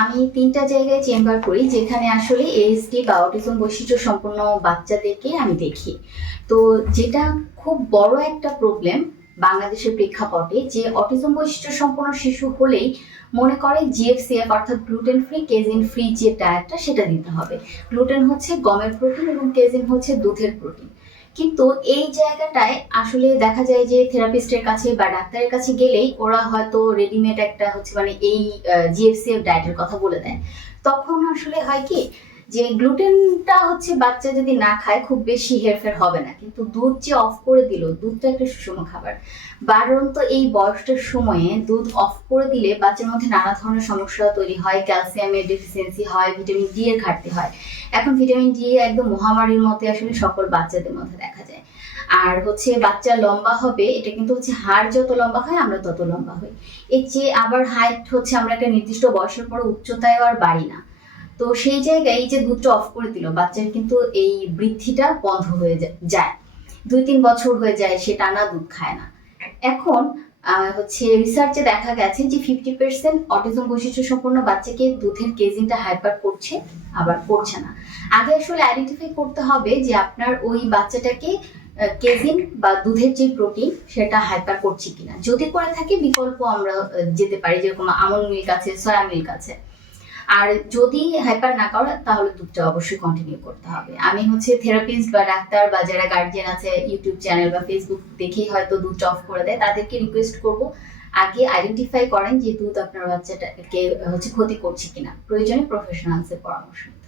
আমি তিনটা জায়গায় চেম্বার করি যেখানে আসলে এএসডি বা অটিজম বৈশিষ্ট্য সম্পন্ন বাচ্চাদেরকে আমি দেখি। তো যেটা খুব বড় একটা প্রবলেম বাংলাদেশের প্রেক্ষাপটে যে অটিজম বৈশিষ্ট্য সম্পন্ন শিশু হলেই মনে করে জিএফসিএফ অর্থাৎ গ্লুটেন ফ্রি কেজিন ফ্রি যে ডায়েটটা সেটা দিতে হবে। গ্লুটেন হচ্ছে গমের প্রোটিন এবং কেজিন হচ্ছে দুধের প্রোটিন কিন্তু এই জায়গাটায় আসলে দেখা যায় যে থেরাপিস্টের কাছে বা ডাক্তারের কাছে গেলেই ওরা হয়তো রেডিমেড একটা হচ্ছে মানে এই জিএফসিএফ ডায়েটের কথা বলে দেয়। তখন আসলে হয় কি যে গ্লুটেনটা হচ্ছে বাচ্চা যদি না খায় খুব বেশি হেরফের হবে না। কিন্তু দুধ যে অফ করে দিল, দুধটা একটা সুষম খাবার। বারন্ত এই বয়সটার সময়ে দুধ অফ করে দিলে বাচ্চার মধ্যে নানা ধরনের সমস্যা তৈরি হয় ক্যালসিয়ামের ডেফিসিয়েন্সি হয় ভিটামিন ডি এর ঘাটতি হয়। এখন ভিটামিন ডি একদম মহামারীর মতো আসলে সকল বাচ্চাদের মধ্যে দেখা যায়। আর হচ্ছে বাচ্চা লম্বা হবে, এটা কিন্তু হচ্ছে হাড় যত লম্বা হয়, আমরা তত লম্বা হই। এর চেয়ে আবার হাইট হচ্ছে আমরা একটা নির্দিষ্ট বয়সের পর উচ্চতায় আর বাড়ি না। তো সেই জায়গায় এই যে দুধটা অফ করে দিল, বাচ্চার কিন্তু এই বৃদ্ধিটা বন্ধ হয়ে যায়। দুই তিন বছর হয়ে যায়, সে টানা দুধ খায় না। এখন হচ্ছে রিসার্চে দেখা গেছে যে ফিফটি পার্সেন্ট অটিজম বৈশিষ্ট্য সম্পন্ন বাচ্চাকে দুধের কেজিনটা হাইপার করছে, আবার করছে না। আগে আসলে আইডেন্টিফাই করতে হবে যে আপনার ওই বাচ্চাটাকে কেজিন বা দুধের যে প্রোটিন সেটা হাইপার করছে কিনা। যদি করে থাকে বিকল্প আমরা যেতে পারি, যেরকম আমন মিল্ক আছে সয়া মিল্ক আছে। আর যদি হাইপার না করে তাহলে দুধটা অবশ্যই কন্টিনিউ করতে হবে। আমি হচ্ছে থেরাপিস্ট বা ডাক্তার বা যারা গার্জিয়ান আছে ইউটিউব চ্যানেল বা ফেসবুক দেখেই হয়তো দুধ অফ করে দেয়, তাদেরকে রিকোয়েস্ট করব, আগে আইডেন্টিফাই করেন যে দুধ আপনার বাচ্চাটাকে হচ্ছে ক্ষতি করছে কিনা। প্রয়োজনে প্রফেশনালসের পরামর্শ নিতে